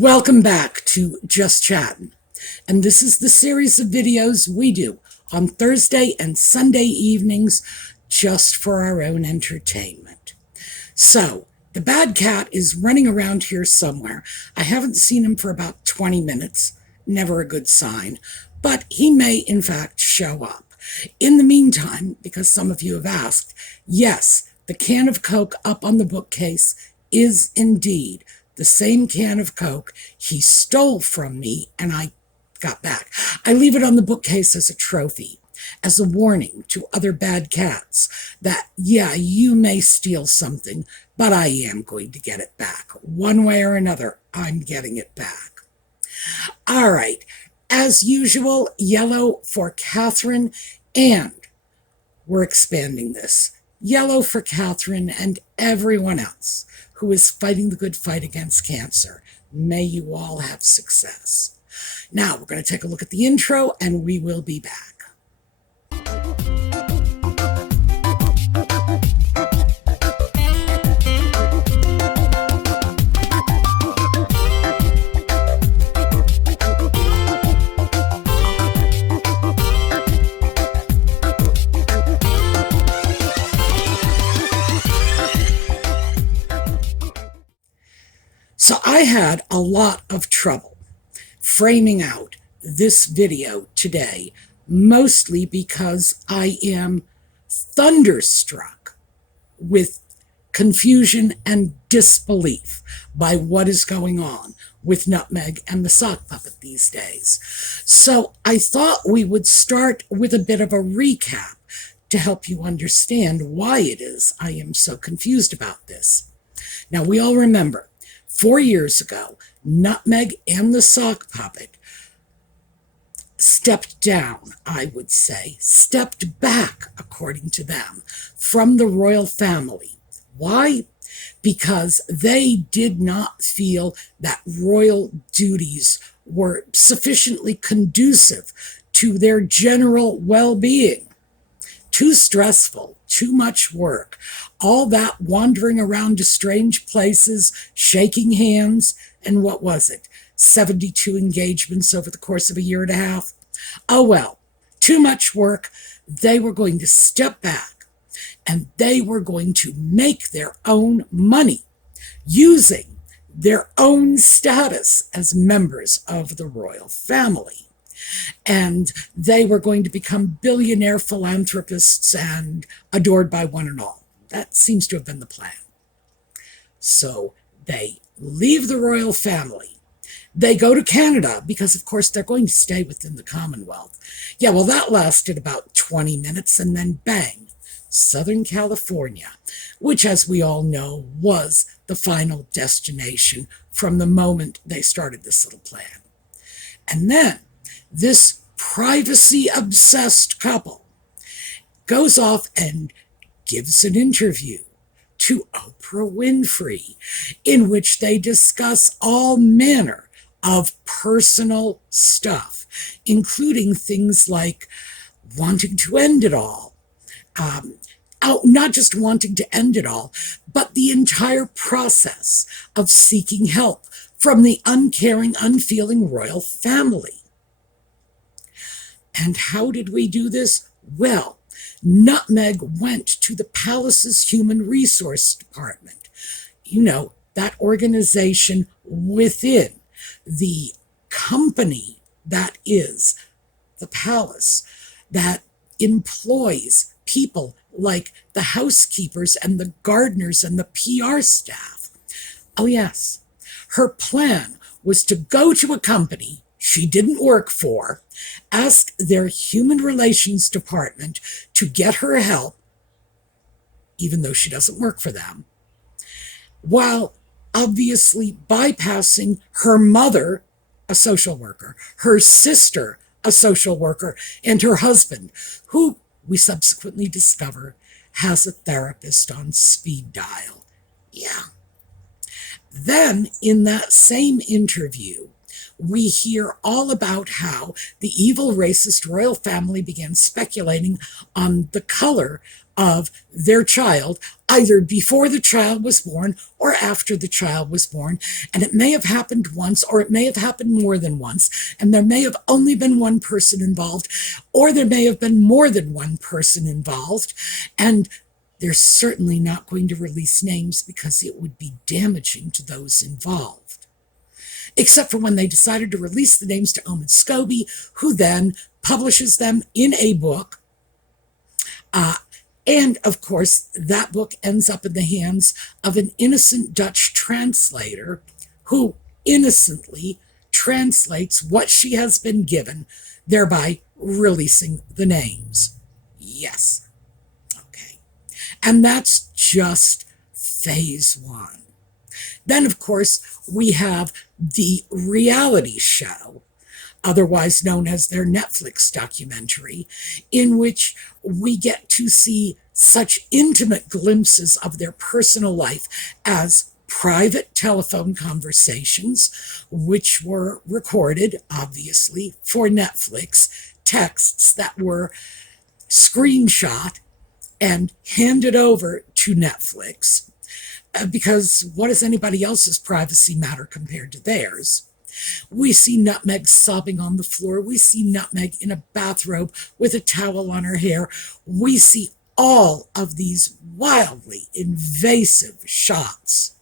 Welcome back to Just Chattin', and this is the series of videos we do on Thursday and Sunday evenings just for our own entertainment. So, the bad cat is running around here somewhere. I haven't seen him for about 20 minutes, never a good sign, but he may in fact show up. In the meantime, because some of you have asked, yes, the can of Coke up on the bookcase is indeed the same can of Coke he stole from me and I got back. I leave it on the bookcase as a trophy, as a warning to other bad cats that, yeah, you may steal something, but I am going to get it back. One way or another, I'm getting it back. All right, as usual, yellow for Catherine, and we're expanding this. Yellow for Catherine and everyone else who is fighting the good fight against cancer. May you all have success. Now, we're going to take a look at the intro, and we will be back. So I had a lot of trouble framing out this video today, mostly because I am thunderstruck with confusion and disbelief by what is going on with Nutmeg and the sock puppet these days. So I thought we would start with a bit of a recap to help you understand why it is I am so confused about this. Now, we all remember 4 years ago, Nutmeg and the sock puppet stepped down, I would say, stepped back, according to them, from the royal family. Why? Because they did not feel that royal duties were sufficiently conducive to their general well-being. Too stressful, too much work, all that wandering around to strange places, shaking hands, and what was it, 72 engagements over the course of a year and a half? Oh well, too much work. They were going to step back, and they were going to make their own money using their own status as members of the royal family. And they were going to become billionaire philanthropists and adored by one and all. That seems to have been the plan. So they leave the royal family. They go to Canada because, of course, they're going to stay within the Commonwealth. Yeah, well, that lasted about 20 minutes, and then bang, Southern California, which, as we all know, was the final destination from the moment they started this little plan. And then this privacy-obsessed couple goes off and gives an interview to Oprah Winfrey, in which they discuss all manner of personal stuff, including things like wanting to end it all. Not just wanting to end it all, but the entire process of seeking help from the uncaring, unfeeling royal family. And how did we do this? Well, Nutmeg went to the palace's human resource department. You know, that organization within the company that is the palace, that employs people like the housekeepers and the gardeners and the PR staff. Oh yes, her plan was to go to a company she didn't work for, ask their human relations department to get her help, even though she doesn't work for them, while obviously bypassing her mother, a social worker, her sister, a social worker, and her husband, who we subsequently discover has a therapist on speed dial. Yeah. Then, in that same interview, we hear all about how the evil racist royal family began speculating on the color of their child, either before the child was born or after the child was born. And it may have happened once, or it may have happened more than once. And there may have only been one person involved, or there may have been more than one person involved. And they're certainly not going to release names because it would be damaging to those involved. Except for when they decided to release the names to Steube, who then publishes them in a book. And, of course, that book ends up in the hands of an innocent Dutch translator who innocently translates what she has been given, thereby releasing the names. Yes. Okay. And that's just phase one. Then, of course, we have the reality show, otherwise known as their Netflix documentary, in which we get to see such intimate glimpses of their personal life as private telephone conversations, which were recorded, obviously, for Netflix, texts that were screenshot and handed over to Netflix, because what is anybody else's privacy matter compared to theirs? We see Nutmeg sobbing on the floor. We see Nutmeg in a bathrobe with a towel on her hair. We see all of these wildly invasive shots.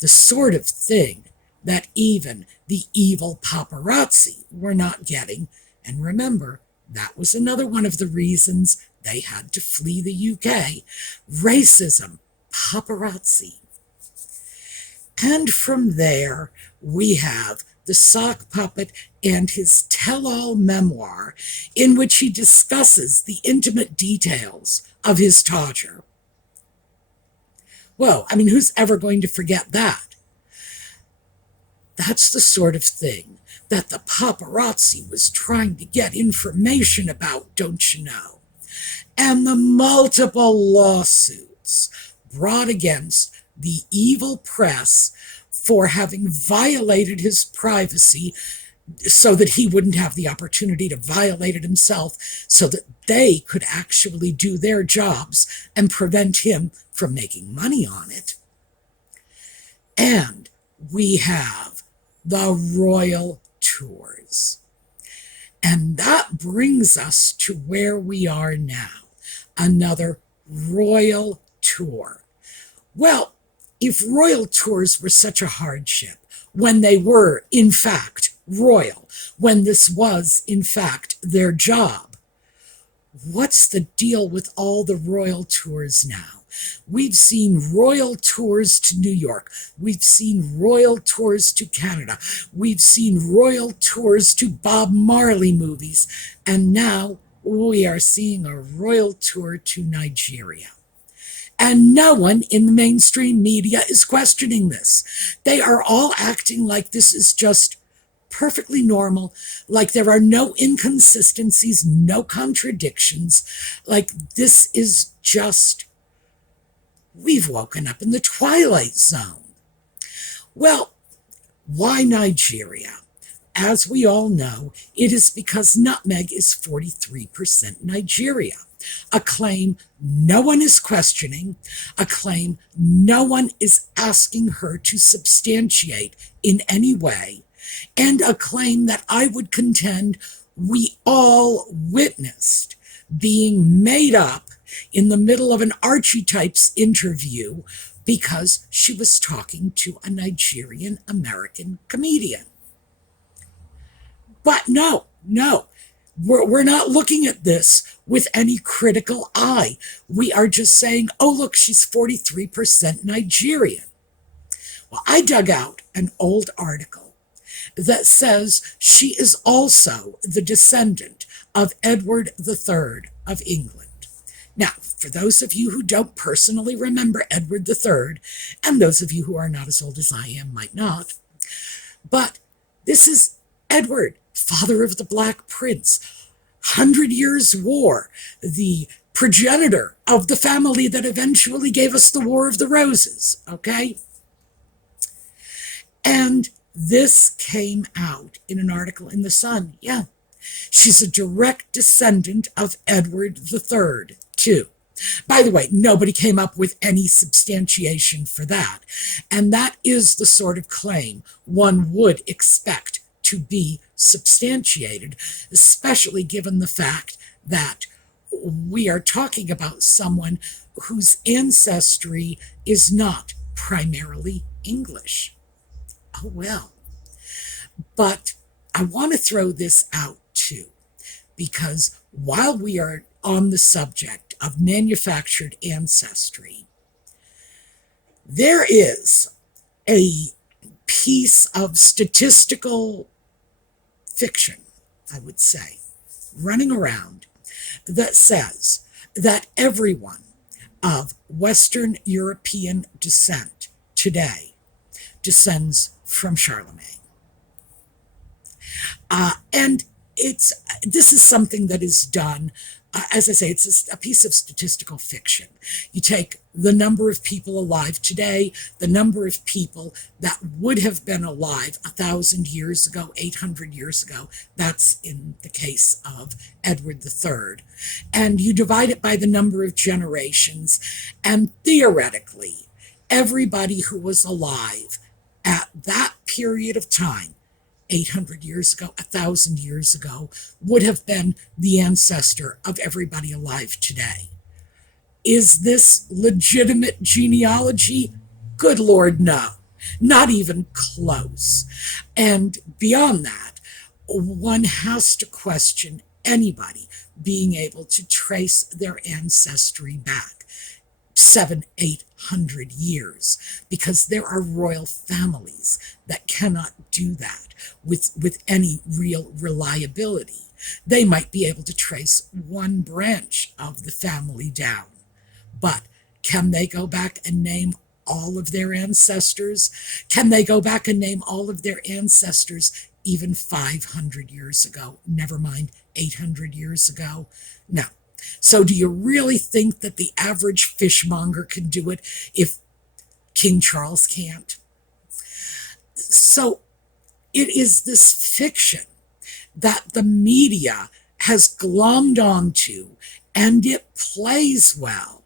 The sort of thing that even the evil paparazzi were not getting. And remember, that was another one of the reasons they had to flee the UK. Racism, paparazzi. And from there, we have the sock puppet and his tell-all memoir, in which he discusses the intimate details of his torture. Whoa, I mean, who's ever going to forget that? That's the sort of thing that the paparazzi was trying to get information about, don't you know? And the multiple lawsuits brought against the evil press for having violated his privacy so that he wouldn't have the opportunity to violate it himself, so that they could actually do their jobs and prevent him from making money on it. And we have the royal tours. And that brings us to where we are now, another royal tour. Well, if royal tours were such a hardship, when they were, in fact, royal, when this was, in fact, their job, what's the deal with all the royal tours now? We've seen royal tours to New York. We've seen royal tours to Canada. We've seen royal tours to Bob Marley movies. And now we are seeing a royal tour to Nigeria. And no one in the mainstream media is questioning this. They are all acting like this is just perfectly normal, like there are no inconsistencies, no contradictions, like this is just, we've woken up in the Twilight Zone. Well, why Nigeria? As we all know, it is because Nutmeg is 43% Nigeria. A claim no one is questioning, a claim no one is asking her to substantiate in any way, and a claim that I would contend we all witnessed being made up in the middle of an Archie Types interview because she was talking to a Nigerian American comedian. But no, we're not looking at this with any critical eye. We are just saying, oh, look, she's 43% Nigerian. Well, I dug out an old article that says she is also the descendant of Edward III of England. Now, for those of you who don't personally remember Edward III, and those of you who are not as old as I am might not, but this is Edward, father of the Black Prince, 100 Years' War, the progenitor of the family that eventually gave us the War of the Roses, okay? And this came out in an article in The Sun. Yeah, she's a direct descendant of Edward III, too. By the way, nobody came up with any substantiation for that. And that is the sort of claim one would expect to be substantiated, especially given the fact that we are talking about someone whose ancestry is not primarily English. Oh, well. But I want to throw this out too, because while we are on the subject of manufactured ancestry, there is a piece of statistical fiction, I would say, running around that says that everyone of Western European descent today descends from Charlemagne. And this is something that is done, as I say, it's a piece of statistical fiction. You take the number of people alive today, the number of people that would have been alive 1,000 years ago, 800 years ago, that's in the case of Edward III, and you divide it by the number of generations, and theoretically, everybody who was alive at that period of time, 800 years ago, 1,000 years ago, would have been the ancestor of everybody alive today. Is this legitimate genealogy? Good Lord, no. Not even close. And beyond that, one has to question anybody being able to trace their ancestry back 700-800 years, because there are royal families that cannot do that with any real reliability. They might be able to trace one branch of the family down, but can they go back and name all of their ancestors? Can they go back and name all of their ancestors even 500 years ago? Never mind 800 years ago? No. So do you really think that the average fishmonger can do it if King Charles can't? So it is this fiction that the media has glommed onto, and it plays well.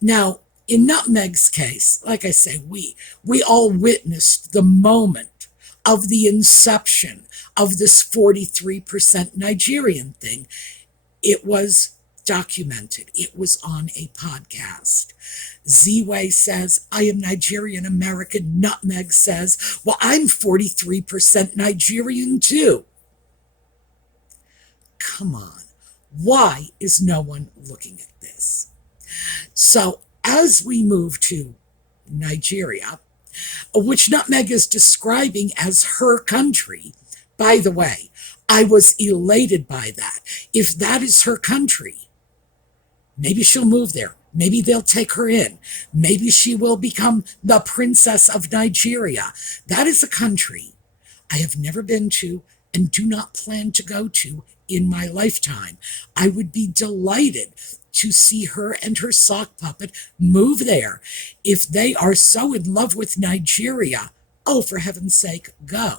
Now, in Nutmeg's case, like I say, we all witnessed the moment of the inception of this 43% Nigerian thing. It was documented. It was on a podcast. Z-Way says, I am Nigerian American. Nutmeg says, well, I'm 43% Nigerian too. Come on. Why is no one looking at this? So as we move to Nigeria, which Nutmeg is describing as her country, by the way, I was elated by that. If that is her country, maybe she'll move there. Maybe they'll take her in. Maybe she will become the Princess of Nigeria. That is a country I have never been to and do not plan to go to in my lifetime. I would be delighted to see her and her sock puppet move there. If they are so in love with Nigeria, oh, for heaven's sake, go.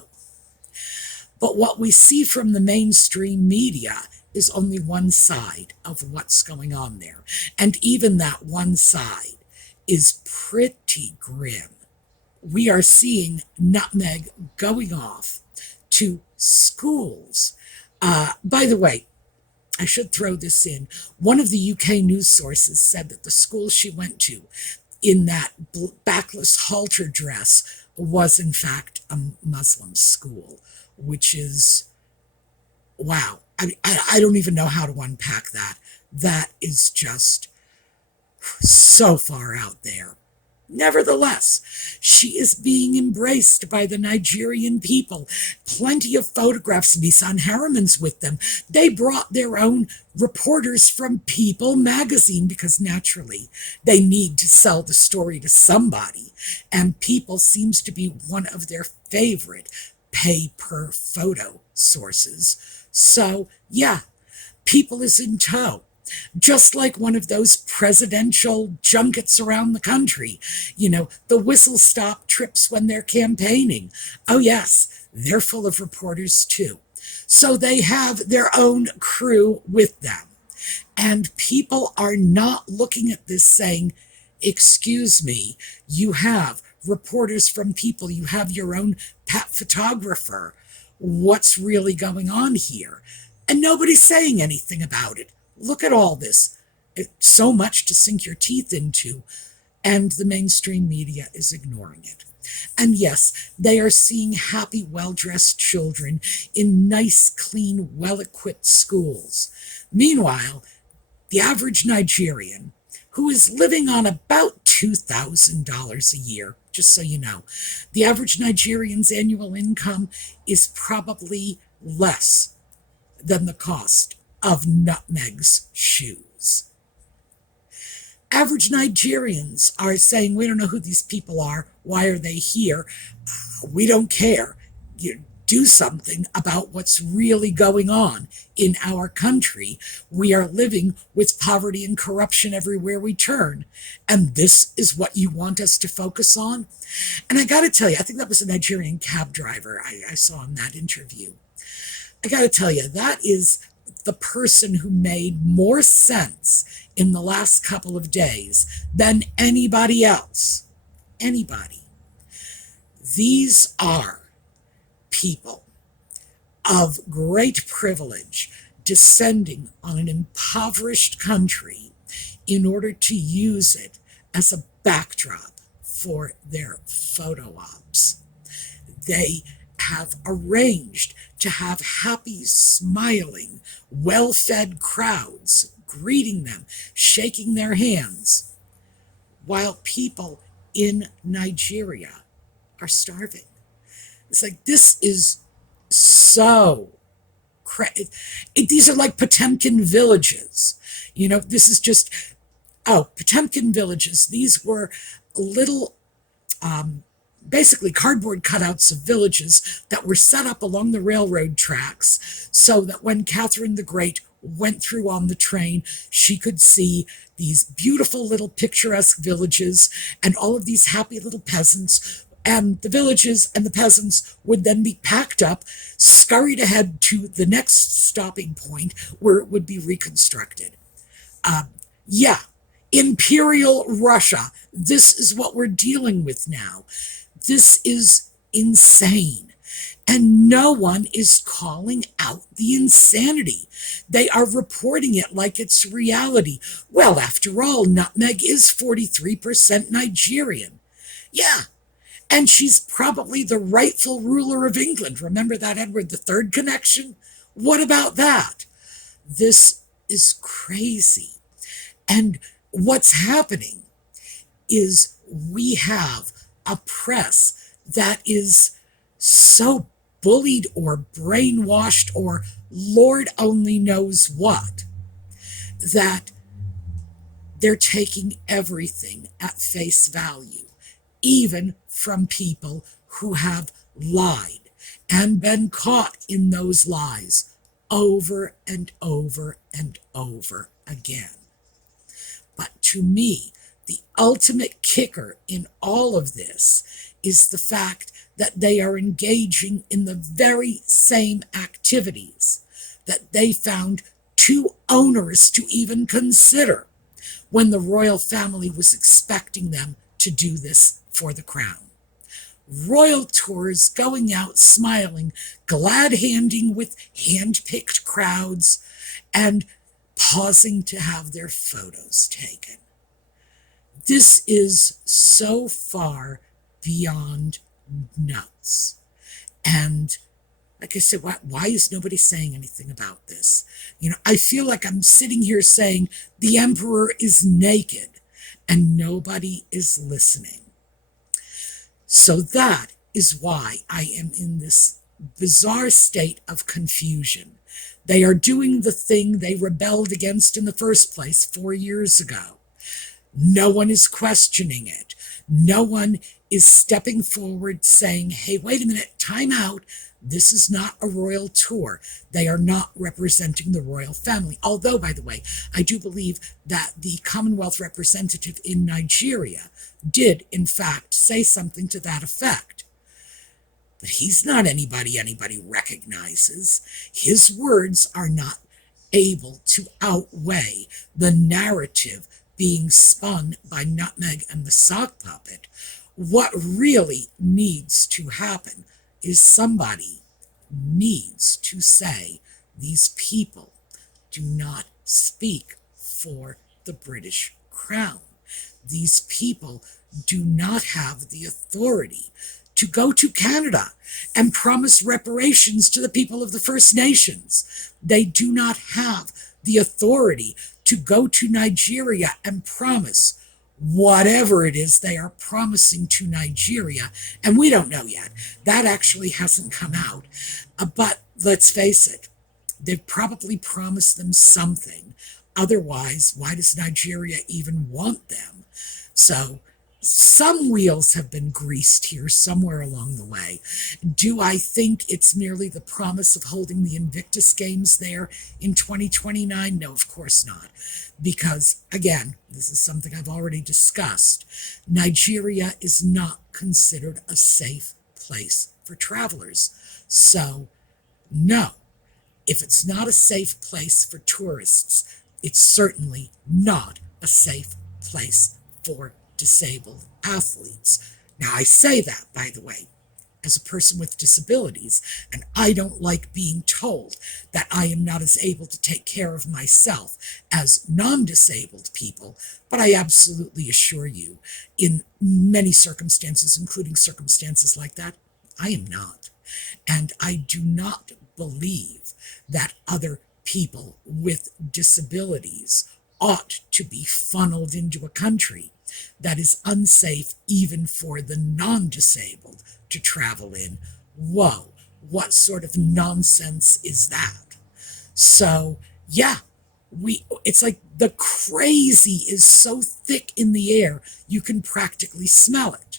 But what we see from the mainstream media is only one side of what's going on there. And even that one side is pretty grim. We are seeing Nutmeg going off to schools. By the way, I should throw this in. One of the UK news sources said that the school she went to in that backless halter dress was in fact a Muslim school, which is, wow. I don't even know how to unpack that. That is just so far out there. Nevertheless, she is being embraced by the Nigerian people. Plenty of photographs, Nissan Harriman's with them. They brought their own reporters from People magazine because naturally they need to sell the story to somebody. And People seems to be one of their favorite pay-per-photo sources. So, yeah, People is in tow. Just like one of those presidential junkets around the country. You know, the whistle-stop trips when they're campaigning. Oh, yes, they're full of reporters, too. So they have their own crew with them. And people are not looking at this saying, excuse me, you have reporters from People, you have your own pet photographer. What's really going on here? And nobody's saying anything about it. Look at all this. It's so much to sink your teeth into, and the mainstream media is ignoring it. And yes, they are seeing happy, well-dressed children in nice, clean, well-equipped schools. Meanwhile, the average Nigerian, who is living on about $2,000 a year, just so you know, the average Nigerian's annual income is probably less than the cost of Nutmeg's shoes. Average Nigerians are saying, we don't know who these people are. Why are they here? We don't care. You do something about what's really going on in our country. We are living with poverty and corruption everywhere we turn. And this is what you want us to focus on? And I got to tell you, I think that was a Nigerian cab driver I saw in that interview. I got to tell you, that is the person who made more sense in the last couple of days than anybody else. Anybody. These are people of great privilege descending on an impoverished country in order to use it as a backdrop for their photo ops. They have arranged to have happy, smiling, well-fed crowds greeting them, shaking their hands, while people in Nigeria are starving. It's like, this is so crazy. These are like Potemkin villages. You know, this is just, Potemkin villages. These were little, basically cardboard cutouts of villages that were set up along the railroad tracks so that when Catherine the Great went through on the train, she could see these beautiful little picturesque villages and all of these happy little peasants, and the villages and the peasants would then be packed up, scurried ahead to the next stopping point where it would be reconstructed. Yeah, Imperial Russia. This is what we're dealing with now. This is insane. And no one is calling out the insanity. They are reporting it like it's reality. Well, after all, Nutmeg is 43% Nigerian. Yeah, and she's probably the rightful ruler of England. Remember that Edward III connection? What about that? This is crazy. And what's happening is we have a press that is so bullied or brainwashed or Lord only knows what, that they're taking everything at face value, even from people who have lied and been caught in those lies over and over and over again. But to me, the ultimate kicker in all of this is the fact that they are engaging in the very same activities that they found too onerous to even consider when the royal family was expecting them to do this for the crown. Royal tours, going out smiling, glad-handing with hand-picked crowds, and pausing to have their photos taken. This is so far beyond nuts. And like I said, why is nobody saying anything about this? You know, I feel like I'm sitting here saying the emperor is naked and nobody is listening. So that is why I am in this bizarre state of confusion. They are doing the thing they rebelled against in the first place 4 years ago. No one is questioning it. No one is stepping forward saying, hey, wait a minute, time out. This is not a royal tour. They are not representing the royal family. Although, by the way, I do believe that the Commonwealth representative in Nigeria did, in fact, say something to that effect. But he's not anybody recognizes. His words are not able to outweigh the narrative being spun by Nutmeg and the sock puppet. What really needs to happen is somebody needs to say these people do not speak for the British Crown. These people do not have the authority to go to Canada and promise reparations to the people of the First Nations. They do not have the authority to go to Nigeria and promise whatever it is they are promising to Nigeria. And we don't know yet. That actually hasn't come out. But let's face it, they've probably promised them something. Otherwise, why does Nigeria even want them? So some wheels have been greased here somewhere along the way. Do I think it's merely the promise of holding the Invictus Games there in 2029? No, of course not. Because, again, this is something I've already discussed. Nigeria is not considered a safe place for travelers. So, no. If it's not a safe place for tourists, it's certainly not a safe place for disabled athletes. Now, I say that, by the way, as a person with disabilities, and I don't like being told that I am not as able to take care of myself as non-disabled people, but I absolutely assure you, in many circumstances, including circumstances like that, I am not. And I do not believe that other people with disabilities ought to be funneled into a country that is unsafe even for the non-disabled to travel in. Whoa, what sort of nonsense is that? So, yeah, it's like the crazy is so thick in the air, you can practically smell it.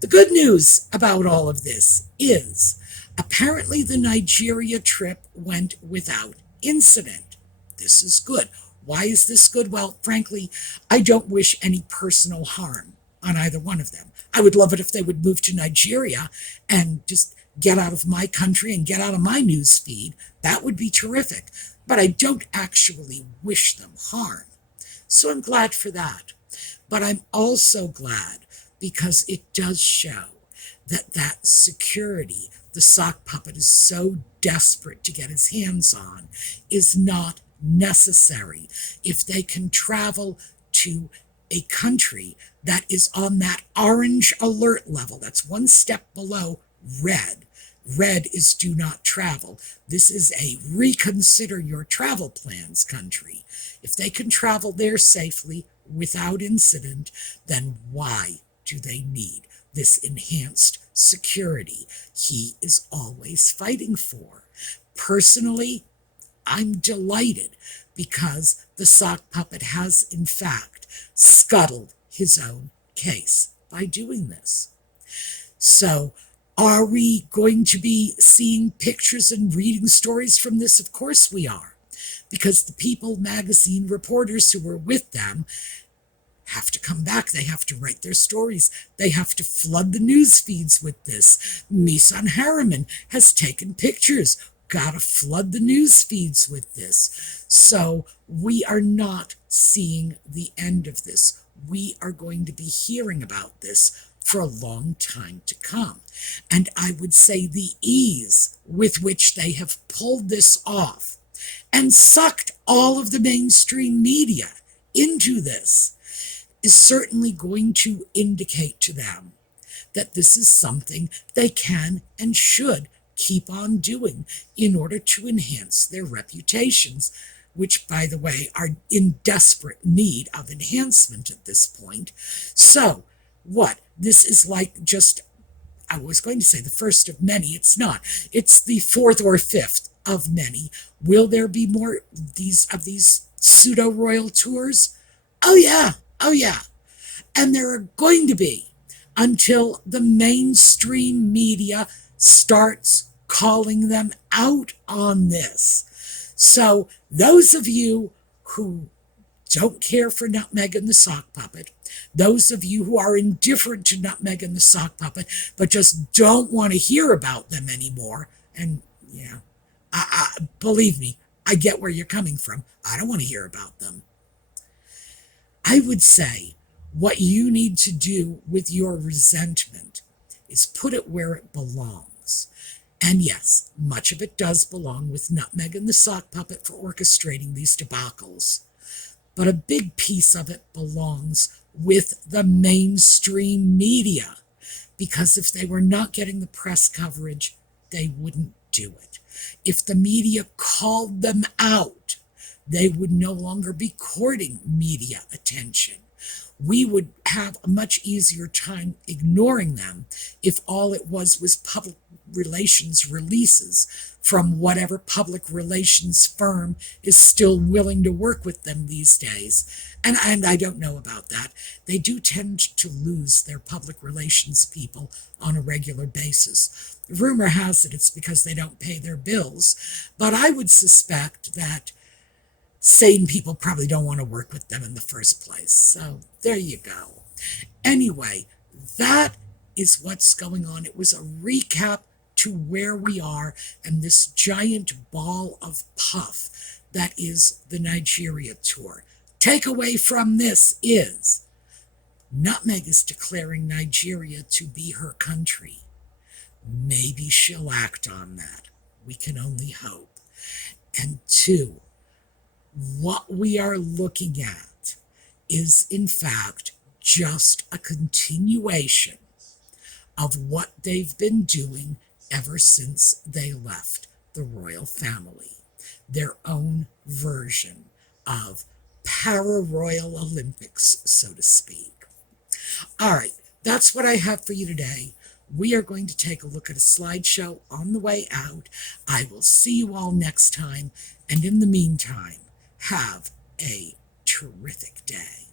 The good news about all of this is apparently the Nigeria trip went without incident. This is good. Why is this good? Well, frankly, I don't wish any personal harm on either one of them. I would love it if they would move to Nigeria and just get out of my country and get out of my news feed. That would be terrific. But I don't actually wish them harm. So I'm glad for that. But I'm also glad because it does show that security the sock puppet is so desperate to get his hands on is not necessary if they can travel to a country that is on that orange alert level. That's one step below red. Red is do not travel. This is a reconsider your travel plans country. If they can travel there safely without incident, then why do they need this enhanced security he is always fighting for? Personally, I'm delighted because the sock puppet has, in fact, scuttled his own case by doing this. So, are we going to be seeing pictures and reading stories from this? Of course we are, because the People magazine reporters who were with them have to come back. They have to write their stories. They have to flood the news feeds with this. Misan Harriman has taken pictures. Gotta flood the news feeds with this. So we are not seeing the end of this. We are going to be hearing about this for a long time to come. And I would say the ease with which they have pulled this off and sucked all of the mainstream media into this is certainly going to indicate to them that this is something they can and should keep on doing in order to enhance their reputations, which, by the way, are in desperate need of enhancement at this point. So, what? This is like just, I was going to say the first of many. It's not. It's the fourth or fifth of many. Will there be more of these pseudo-royal tours? Oh, yeah. Oh, yeah. And there are going to be until the mainstream media starts calling them out on this. So those of you who don't care for Nutmeg and the sock puppet, those of you who are indifferent to Nutmeg and the sock puppet, but just don't want to hear about them anymore, and yeah, believe me, I get where you're coming from. I don't want to hear about them. I would say what you need to do with your resentment is put it where it belongs. And yes, much of it does belong with Nutmeg and the sock puppet for orchestrating these debacles. But a big piece of it belongs with the mainstream media, because if they were not getting the press coverage, they wouldn't do it. If the media called them out, they would no longer be courting media attention. We would have a much easier time ignoring them if all it was public relations releases from whatever public relations firm is still willing to work with them these days. And I don't know about that. They do tend to lose their public relations people on a regular basis. Rumor has it it's because they don't pay their bills, but I would suspect that sane people probably don't want to work with them in the first place. So there you go. Anyway, that is what's going on. It was a recap to where we are and this giant ball of puff that is the Nigeria tour. Takeaway from this is Nutmeg is declaring Nigeria to be her country. Maybe she'll act on that. We can only hope. And two, what we are looking at is, in fact, just a continuation of what they've been doing ever since they left the royal family. Their own version of para-royal Olympics, so to speak. All right, that's what I have for you today. We are going to take a look at a slideshow on the way out. I will see you all next time, and in the meantime, have a terrific day.